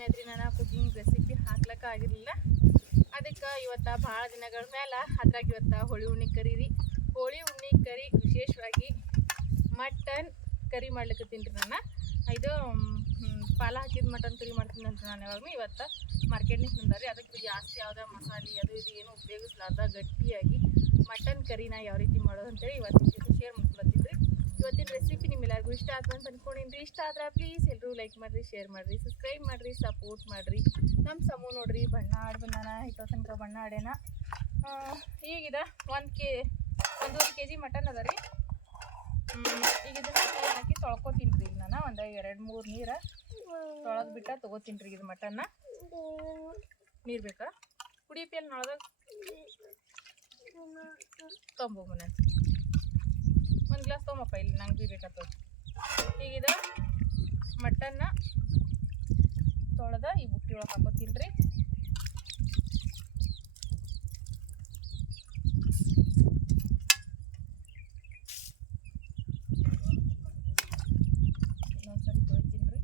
ದಿನದ್ರಿ ನಾನು cooking recipe ಹಾಕ್ಲಕ್ಕ ಆಗಿರಲಿಲ್ಲ. ಅದಕ್ಕೆ ಇವತ್ತು ಭಾಳ ದಿನಗಳ ಮೇಲೆ ಅದ್ರಾಗ ಇವತ್ತು ಹೋಳಿ ಹುಣ್ಣಿ ಕರಿ ರೀ. ಹೋಳಿ ಹುಣ್ಣಿ ಕರಿ ವಿಶೇಷವಾಗಿ ಮಟನ್ ಕರಿ ಮಾಡ್ಲಿಕ್ಕತ್ತೀನಿ ರೀ. ನಾನು ಇದು ಪಾಲ ಹಾಕಿದ ಮಟನ್ ಕರಿ ಮಾಡ್ತೀನಿ ಅಂತ ನಾನು ಯಾವಾಗಲೂ ಇವತ್ತು ಮಾರ್ಕೆಟ್ನಿಂದ ತಂದಾರಿ. ಅದಕ್ಕೆ ಜಾಸ್ತಿ ಯಾವುದೇ ಮಸಾಲೆ ಅದು ಇದು ಏನು ಉಪಯೋಗಿಸ್ಲಾರ್ದ ಗಟ್ಟಿಯಾಗಿ ಮಟನ್ ಕರಿನ ಯಾವ ರೀತಿ ಮಾಡೋದು ಅಂತೇಳಿ ಇವತ್ತಿನ ಜೊತೆ ಶೇರ್ ಮಾಡ್ಕೊಳತ್ತೀನಿ ರೀ. ಇವತ್ತಿನ ರೆಸಿಪಿ ನಿಮ್ಮೆಲ್ಲರಿಗೂ ಇಷ್ಟ ಆಯ್ತು ಅಂತ ಅಂದ್ಕೊಂಡಿನಿ ರೀ. ಇಷ್ಟ ಆದ್ರೆ ಪ್ಲೀಸ್ ಎಲ್ಲರೂ ಲೈಕ್ ಮಾಡಿರಿ, ಶೇರ್ ಮಾಡಿರಿ, ಸಬ್ಸ್ಕ್ರೈಬ್ ಮಾಡಿರಿ, ಸಪೋರ್ಟ್ ಮಾಡಿರಿ. ನಮ್ಮ ಸಮೂ ನೋಡ್ರಿ ಬಣ್ಣ ಆಡಿ ಬಂದಾನ, ಇಟ್ಟೋ ತನಕ ಬಣ್ಣ ಆಡ್ಯಾನ. ಈಗಿದ 1.5 kg ಮಟನ್ ಅದ ರೀ. ಈಗ ಇದನ್ನ ಹಾಕಿ ತೊಳ್ಕೊತೀನಿ ರೀ. ನಾನು ಒಂದು 2-3 ನೀರು ತೊಳೆದು ಬಿಟ್ಟು ತೊಗೋತೀನಿ ರೀ. ಇದು ಮಟನ್ನ ನೀರು ಬೇಕಾ ಕುಡಿಪಿ ಅಲ್ಲಿ ನೋಡ್ದಾಗ ತೊಗೊಂಬೋಗ್ಬನ ಒಂದು ಗ್ಲಾಸ್ ತೊಗೊಂಬಪ್ಪ, ಇಲ್ಲಿ ನಂಗೆ ಭೀ ಬೇಕಾಗ್ತದೆ. ಈಗಿದ ಮಟನ್ನ ತೊಳೆದ ಈ ಬುಟ್ಟಿ ಒಳಗೆ ಹಾಕೋತೀನಿ ರೀ. ಇನ್ನೊಂದ್ಸರಿ ತೊಳಿತೀನಿ ರೀ.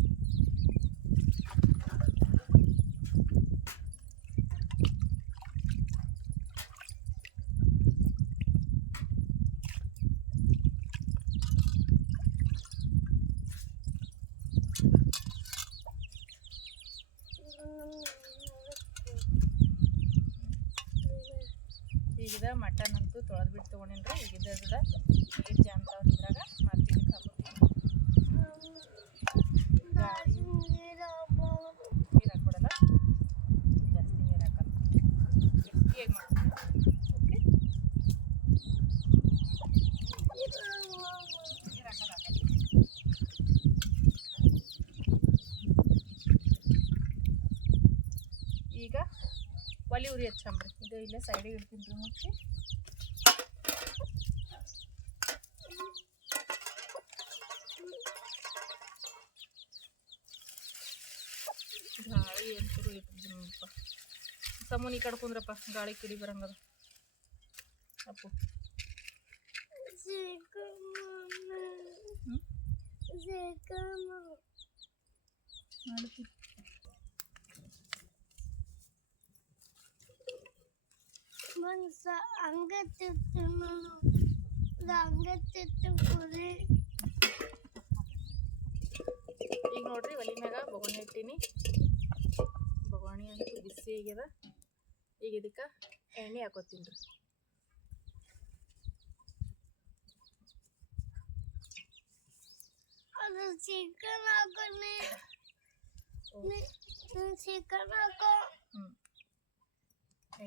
ಈಗಿದ ಮಟನ್ ಅಂತೂ ತೊಳೆದು ಬಿಟ್ಟು ತೊಗೊಂಡಿನಿ ರೀ. ಈಗಿದ ಹೆಜ್ಜೆ ಅಂತವ್ರು ಇದ್ರಾಗ ಮತ್ತೆ ಇದಕ್ಕೆ ಹಾಕೋತೀನಿ. ನೀರು ಹಾಕ್ಬಿಡಲ್ಲ, ಜಾಸ್ತಿ ನೀರು ಹಾಕಲ್ಲ, ಗಟ್ಟಿಯಾಗಿ ಮಾಡ್ತೀನಿ. ಓಕೆ, ನೀರು ಹಾಕಲ್ಲ. ಈಗ ಒಲಿ ಉರಿ ಹಚ್ಚಂಬ್ರಿ. ಇದು ಇಲ್ಲೇ ಸೈಡಿಗೆ ಇಡ್ತೀನಿ ರೀ ಮುಚ್ಚಿ. ಗಾಳಿ ಅಂತೂ ಇಟ್ಟಿದ್ದೀನಪ್ಪ. ಸಮೂನಿ ಕಡ್ಕೊಂಡ್ರಪ್ಪ, ಗಾಳಿ ಕಿಡಿ ಬರಂಗದ. ಅಪ್ಪು ಮಾಡ್ತೀನಿ. ಈಗ ನೋಡ್ರಿ ಒಲಿ ಮ್ಯಾಗ ಬೊಗಣಿ ಇಟ್ಟೀನಿ. ಬೊಗಣಿ ಅಂತೂ ಬಿಸಿ ಆಗ್ಯದ. ಈಗ ಇದಕ್ಕೆ ಎಣ್ಣೆ ಹಾಕೋತೀನಿ ರೀ.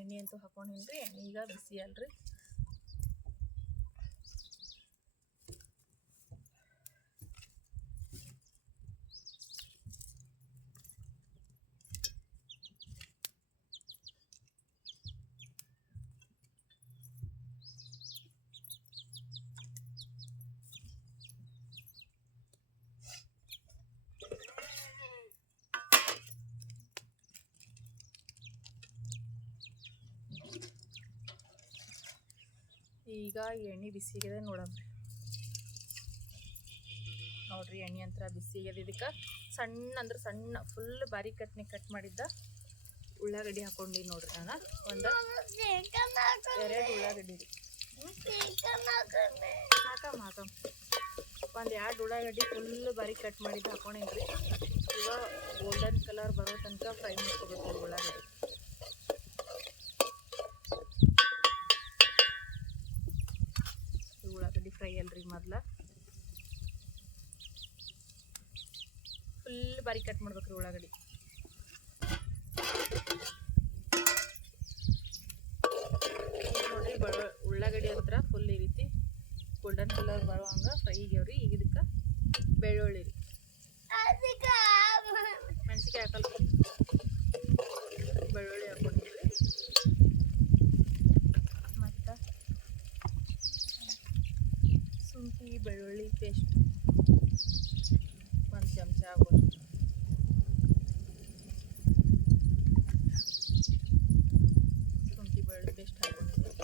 ಎಣ್ಣೆ ಅಂತೂ ಹಾಕೊಂಡಿನ್ರಿ. ಎಣ್ಣೆ ಈಗ ಬಿಸಿ ಅಲ್ರಿ. ಈಗ ಎಣ್ಣೆ ಬಿಸಿಗಿದೆ ನೋಡಮ್ರಿ. ನೋಡ್ರಿ ಎಣ್ಣೆ ಅಂತರ ಬಿಸಿಗಿದೆ. ಇದಕ್ಕೆ ಸಣ್ಣ ಅಂದ್ರೆ ಸಣ್ಣ ಫುಲ್ ಬಾರಿ ಕಟ್ ಮಾಡಿದ್ದ ಉಳ್ಳಾಗಡ್ಡಿ ಹಾಕೊಂಡಿ ನೋಡ್ರಿ. ನಾನು ಒಂದು 2 ಉಳ್ಳಾಗಡ್ಡಿ ರೀ. ಹಾಕಮ್ಮ ಒಂದು 2 ಉಳ್ಳಾಗಡ್ಡಿ ಫುಲ್ ಬಾರಿ ಕಟ್ ಮಾಡಿದ್ದು ಹಾಕೊಂಡೇನ್ರಿ. ಇವಾಗ ಗೋಲ್ಡನ್ ಕಲರ್ ಬರೋ ತನಕ ಫ್ರೈ ಮಾಡ್ಕೋಬೇಕು ಉಳ್ಳಾಗಡ್ಡಿ. ಉಳ್ಳಾಗಡ್ಡಿ ಫ್ರೈ ಅಲ್ರಿ. ಮೊದಲ ಫುಲ್ ಬಾರಿ ಕಟ್ ಮಾಡ್ಬೇಕ್ರಿ ಉಳ್ಳಾಗಡ್ಡಿ. ನೋಡ್ರಿ ಉಳ್ಳಾಗಡ್ಡಿ ಹತ್ರ ಫುಲ್ ಈ ರೀತಿ ಗೋಲ್ಡನ್ ಕಲರ್ ಬರೋ ಹಂಗ ಫ್ರೈ ಆಗ್ಯಾವ್ರಿ. ಈಗ ಇದಕ್ಕೆ ಬೆಳ್ಳುಳ್ಳಿ ರೀ. ಮೆಣಸಿನ್ಕಾಯಿ ಹಾಕಲ್ಲ, ಬೆಳ್ಳುಳ್ಳಿ ಹಾಕೊಂಡಿದ್ರಿ. ಮತ್ತು ಶುಂಠಿ ಬೆಳ್ಳುಳ್ಳಿ ಪೇಸ್ಟ್ 1 ಚಮಚ ಆಗೋಷ್ಟು. ಶುಂಠಿ ಬೆಳ್ಳುಳ್ಳಿ ಪೇಸ್ಟ್ ಹಾಕೊಂಡಿದ್ರಿ.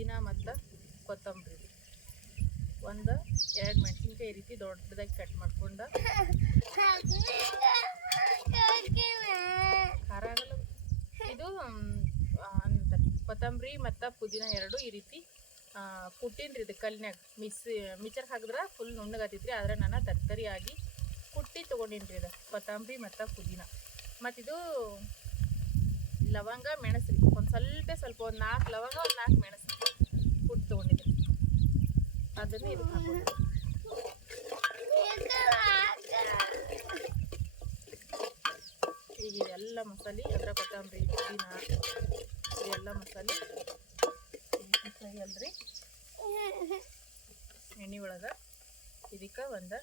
ಪುದೀನ ಮತ್ತು ಕೊತ್ತಂಬರಿ ಒಂದು 2 ಮೆಣಸಿನ್ಕಾಯಿ ಈ ರೀತಿ ದೊಡ್ಡದಾಗಿ ಕಟ್ ಮಾಡ್ಕೊಂಡು ಖಾರ ಆಗಲ್ಲ ಇದು ಕೊತ್ತಂಬರಿ ಮತ್ತು ಪುದೀನ ಎರಡು ಈ ರೀತಿ ಕುಟ್ಟೀನ್ರಿ ಇದು ಕಲ್ಲಿನಾಗ ಮಿಕ್ಸರ್ಗೆ ಹಾಕಿದ್ರೆ ಫುಲ್ ನುಣ್ಣಗಾತಿದ್ರಿ ಆದರೆ ನಾನು ತರ್ತರಿಯಾಗಿ ಕುಟ್ಟಿ ತೊಗೊಂಡಿನ್ರಿ ಇದು ಕೊತ್ತಂಬರಿ ಮತ್ತು ಪುದೀನ ಮತ್ತಿದು ಲವಂಗ ಮೆಣಸ್ರಿ ಒಂದು ಸ್ವಲ್ಪ ಒಂದು 4 ಲವಂಗ ಒಂದು 4 ಮೆಣಸು ಕುಟ್ಟಿ ತೊಗೊಂಡಿದ್ರಿ ಅದನ್ನು ಇದಕ್ಕೆ ಹಾಕೋದು ಈಗ ಇದೆಲ್ಲ ಮಸಾಲೆ ಅದರ ಕೊತ್ತಂಬರಿ ಪುದೀನ ಇದೆಲ್ಲ ಮಸಾಲೆ ಅಲ್ರಿ ಎಣ್ಣೆ ಒಳಗೆ ಇದಕ್ಕೆ ಒಂದು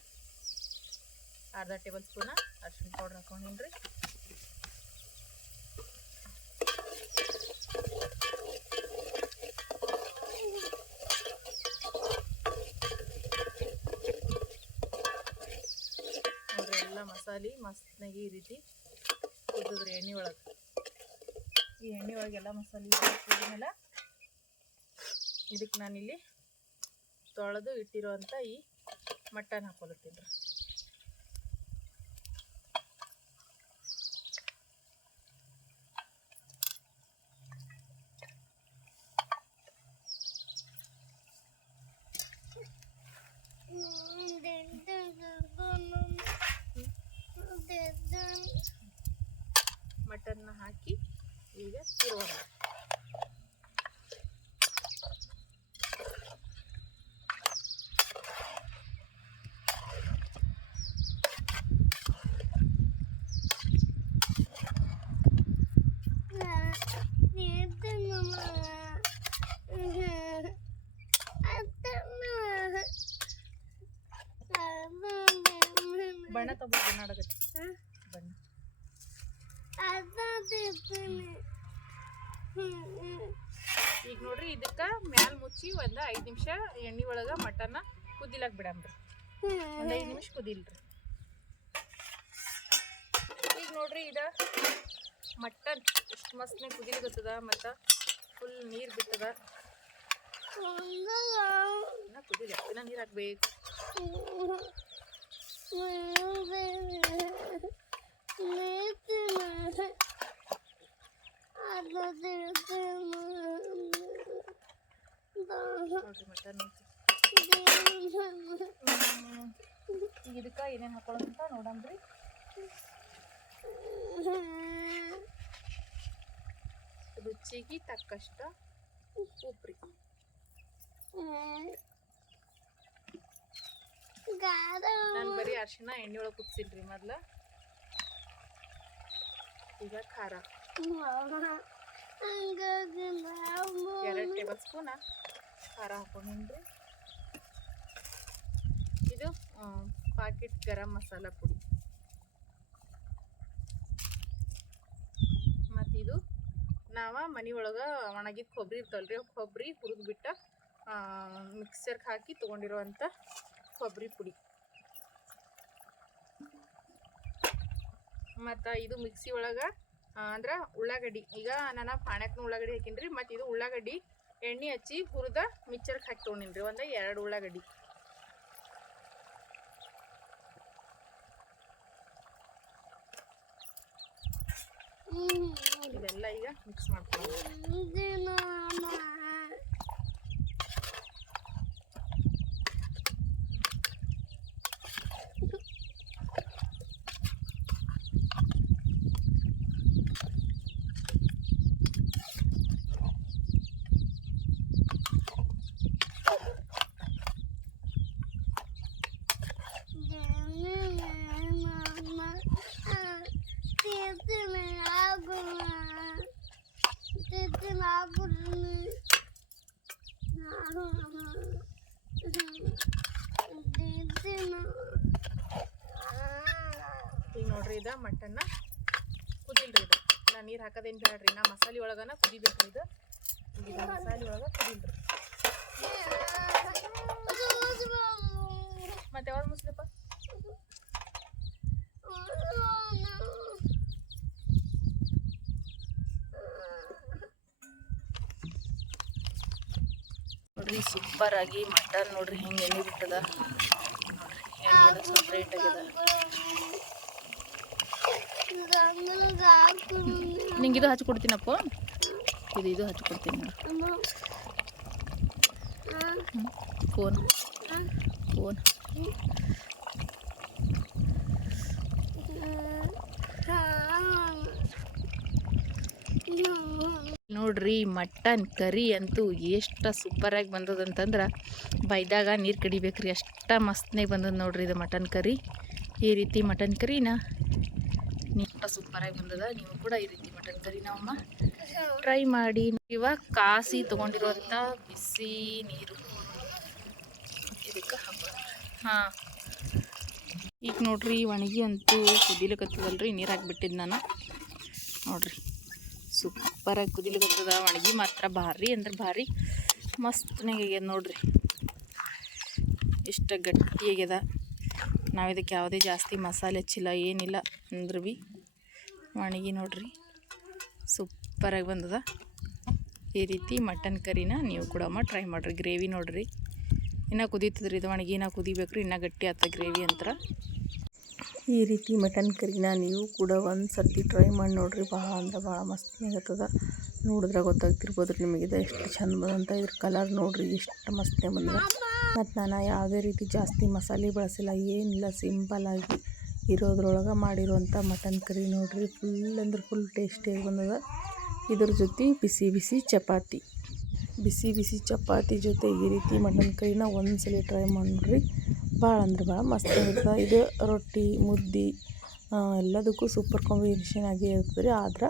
ಅರ್ಧ ಟೇಬಲ್ ಸ್ಪೂನ ಅರಿಶಿನ ಪೌಡ್ರ್ ಹಾಕೊಂಡಿನ್ರಿ ನೋಡ್ರಿ ಎಲ್ಲ ಮಸಾಲೆ ಮಸ್ತ್ನಾಗಿ ಈ ರೀತಿ ಕುದಿದ್ರಿ ಎಣ್ಣೆ ಒಳಗೆ ಈ ಎಣ್ಣೆ ಒಳಗೆಲ್ಲ ಮಸಾಲೆ ಕುದಿದ್ಮೇಲೆ ಇದಕ್ಕೆ ನಾನಿಲ್ಲಿ ತೊಳೆದು ಇಟ್ಟಿರೋವಂಥ ಈ ಮಟನ್ ಹಾಕೊಳತ್ತೀನಿ ಮಟನ್ನ ಹಾಕಿ ಈಗ ತಿರುಗೋಣ ಬಣ್ಣ ತಗೋದು ನಾಡಗತ್ತೆ ಬಣ್ಣ ಈಗ ನೋಡ್ರಿ ಇದಕ್ಕೆ ಮ್ಯಾಲ ಮುಚ್ಚಿ ಒಂದು 5 ನಿಮಿಷ ಎಣ್ಣೆ ಒಳಗೆ ಮಟನ್ನ ಕುದಿಲಕ್ಕೆ ಬಿಡಮ್ರಿ ಒಂದು 5 ನಿಮಿಷ ಕುದಿಲ್ರಿ ಈಗ ನೋಡ್ರಿ ಇದು ಮಟನ್ ಎಷ್ಟು ಮಸ್ತ್ನಾಗ ಕುದಿಲಿಕತ್ತದ ಮತ್ತು ಫುಲ್ ನೀರು ಬಿಟ್ಟದ ಇನ್ನ ಕುದಿಲ್ಲ ಇನ್ನ ನೀರು ಹಾಕ್ಬೇಕು ನೋಡ್ರಿ ಮಟನ್ ಇದಕ್ಕೆ ಏನೇನು ಹಾಕೊಳ್ಳೋಂತ ನೋಡಮ್ರಿ ರುಚಿಗೆ ತಕ್ಕಷ್ಟ ಉಪ್ರಿ ನಾನು ಬರೀ ಅರಿಶಿನ ಎಣ್ಣೆ ಒಳಗೆ ಕುದಿಸಿಲ್ರಿ ಮೊದ್ಲ ಈಗ ಖಾರ 2 ಟೇಬಲ್ ಸ್ಪೂನ ಖಾರ ಹಾಕೊಂಡಿನ್ರಿ ಇದು ಪಾಕೆಟ್ ಗರಂ ಮಸಾಲ ಪುಡಿ ಮತ್ತಿದು ನಾವು ಮನೆ ಒಳಗೆ ಒಣಗಿದ ಕೊಬ್ಬರಿ ಇರ್ತಲ್ರಿ ಕೊಬ್ಬರಿ ಹುರಿದ್ಬಿಟ್ಟು ಮಿಕ್ಸರ್ಗೆ ಹಾಕಿ ತೊಗೊಂಡಿರೋವಂಥ ಕೊಬ್ಬರಿ ಪುಡಿ ಮತ್ತು ಇದು ಮಿಕ್ಸಿ ಒಳಗೆ ಅಂದ್ರೆ ಉಳ್ಳಾಗಡ್ಡಿ ಈಗ ನಾನು ಪಾಣ್ಯಾಕನ ಉಳ್ಳಾಗಡ್ಡಿ ಹಾಕಿನ್ರಿ ಮತ್ತು ಇದು ಉಳ್ಳಾಗಡ್ಡಿ ಎಣ್ಣೆ ಹಚ್ಚಿ ಹುರಿದ ಮಿಕ್ಸರ್ಗೆ ಹಾಕಿ ತೊಗೊಂಡಿನ್ರಿ ಒಂದು 2 ಉಳ್ಳಾಗಡ್ಡಿ ಇದೆಲ್ಲ ಈಗ ಮಿಕ್ಸ್ ಮಾಡ್ಕೊಳ್ಳೋಣ ಈಗ ನೋಡ್ರಿ ಇದು ಮಟನ್ನ ಕುದಿಲ್ರಿ ಇದು ನಾ ನೀರು ಹಾಕೋದೇನು ಬೇಡ್ರಿ ನಾ ಮಸಾಲೆ ಒಳಗನ ಕುದಿಬೇಕ್ರಿ ಇದು ಈಗ ಮಸಾಲೆ ಒಳಗೆ ಕುದಿಲ್ರಿ ಮತ್ತೆ ಯಾವ್ದು ಮುಸ್ಲಪ್ಪ ನೋಡ್ರಿ ಸೂಪರಾಗಿ ಮಟನ್ ನೋಡ್ರಿ ಹೆಂಗೆ ಎಣ್ಣೆ ಬಿಟ್ಟದ ನೋಡ್ರಿ, ಎಣ್ಣೆ ಸಪ್ರೇಟ್ ಆಗ್ಯದ. ನಿಂಗೆ ಇದು ಹಚ್ಕೊಡ್ತೀನಪ್ಪ, ಇದು ಹಚ್ಕೊಡ್ತೀನಿ ನೋಡಿ. ಫೋನ್ ನೋಡ್ರಿ ಮಟನ್ ಕರಿ ಅಂತೂ ಎಷ್ಟು ಸೂಪರಾಗಿ ಬಂದದಂತಂದ್ರೆ ಬೈದಾಗ ನೀರು ಕಡಿಬೇಕ್ರಿ, ಅಷ್ಟ ಮಸ್ತನೇ ಬಂದದ ನೋಡ್ರಿ ಇದು ಮಟನ್ ಕರಿ. ಈ ರೀತಿ ಮಟನ್ ಕರಿನ ನೀರು ಸೂಪರಾಗಿ ಬಂದದ. ನೀವು ಕೂಡ ಈ ರೀತಿ ಮಟನ್ ಕರಿನ ಒಮ್ಮ ಟ್ರೈ ಮಾಡಿ. ಇವಾಗ ಕಾಸಿ ತೊಗೊಂಡಿರುವಂಥ ಬಿಸಿ ನೀರು ಇದಕ್ಕೆ ಹಾಕೋಣ. ಹಾಂ, ಈಗ ನೋಡ್ರಿ ಒಣಗಿ ಅಂತೂ ಕುದಿಲಿಕತ್ತದಲ್ರಿ, ನೀರು ಹಾಕಿಬಿಟ್ಟಿದ್ದು ನಾನು ನೋಡ್ರಿ. ಸೂಪರಾಗಿ ಕುದಿಲಿಕತ್ತದ. ಒಣಗಿ ಮಾತ್ರ ಭಾರಿ ಅಂದ್ರೆ ಭಾರಿ ಮಸ್ತನಾಗ ಆಗ್ಯದ ನೋಡ್ರಿ, ಇಷ್ಟ ಗಟ್ಟಿ ಆಗ್ಯದ. ನಾವು ಇದಕ್ಕೆ ಯಾವುದೇ ಜಾಸ್ತಿ ಮಸಾಲೆ ಹಚ್ಚಿಲ್ಲ, ಏನಿಲ್ಲ ಅಂದ್ರೆ ಭೀ ಒಣಗಿ ನೋಡ್ರಿ ಸೂಪರಾಗಿ ಬಂದದ. ಈ ರೀತಿ ಮಟನ್ ಕರಿನ ನೀವು ಕೂಡ ಟ್ರೈ ಮಾಡಿರಿ. ಗ್ರೇವಿ ನೋಡ್ರಿ ಇನ್ನೂ ಕುದೀತದ್ರಿ, ಇದು ಒಣಗಿ ಇನ್ನೂ ಕುದಿಬೇಕ್ರಿ, ಇನ್ನೂ ಗಟ್ಟಿ ಆತ ಗ್ರೇವಿ ಅಂತ. ಈ ರೀತಿ ಮಟನ್ ಕರಿನ ನೀವು ಕೂಡ ಒಂದು ಸರ್ತಿ ಟ್ರೈ ಮಾಡಿ ನೋಡ್ರಿ. ಭಾಳ ಅಂದ್ರೆ ಭಾಳ ಮಸ್ತ್ನಾಗತ್ತದ. ನೋಡಿದ್ರೆ ಗೊತ್ತಾಗ್ತಿರ್ಬೋದು ರೀ ನಿಮಗಿದೆ ಎಷ್ಟು ಚಂದ ಬಂದಂತ. ಇದ್ರ ಕಲರ್ ನೋಡ್ರಿ ಎಷ್ಟು ಮಸ್ತನೇ ಬಂದದ. ಮತ್ತು ನಾನು ಯಾವುದೇ ರೀತಿ ಜಾಸ್ತಿ ಮಸಾಲೆ ಬಳಸಿಲ್ಲ, ಏನಿಲ್ಲ, ಸಿಂಪಲ್ಲಾಗಿ ಇರೋದ್ರೊಳಗೆ ಮಾಡಿರುವಂಥ ಮಟನ್ ಕರಿ ನೋಡ್ರಿ. ಫುಲ್ ಅಂದ್ರೆ ಫುಲ್ ಟೇಸ್ಟಿಯಾಗಿ ಬಂದದ. ಇದ್ರ ಜೊತೆ ಬಿಸಿ ಬಿಸಿ ಚಪಾತಿ ಜೊತೆ ಈ ರೀತಿ ಮಟನ್ ಕರಿನ ಒಂದ್ಸಲ ಟ್ರೈ ಮಾಡಿ ನೋಡ್ರಿ. ಭಾಳ ಅಂದ್ರೆ ಭಾಳ ಮಸ್ತ್ ಇರ್ತದೆ. ಇದು ರೊಟ್ಟಿ ಮುದ್ದೆ ಎಲ್ಲದಕ್ಕೂ ಸೂಪರ್ ಕಾಂಬಿನೇಷನ್ ಆಗಿ ಇರ್ತದೆ ರೀ. ಆದ್ರೆ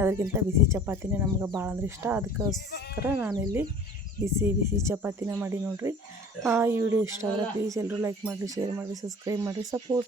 ಅದಕ್ಕಿಂತ ಬಿಸಿ ಚಪಾತಿನೇ ನಮ್ಗೆ ಭಾಳ ಅಂದ್ರೆ ಇಷ್ಟ. ಅದಕ್ಕೋಸ್ಕರ ನಾನಿಲ್ಲಿ ಬಿಸಿ ಚಪಾತಿನ ಮಾಡಿ ನೋಡ್ರಿ. ಈ ವಿಡಿಯೋ ಇಷ್ಟ ಆದರೆ ಪ್ಲೀಸ್ ಎಲ್ಲರೂ ಲೈಕ್ ಮಾಡಿರಿ, ಶೇರ್ ಮಾಡಿರಿ, ಸಬ್ಸ್ಕ್ರೈಬ್ ಮಾಡಿರಿ, ಸಪೋರ್ಟ್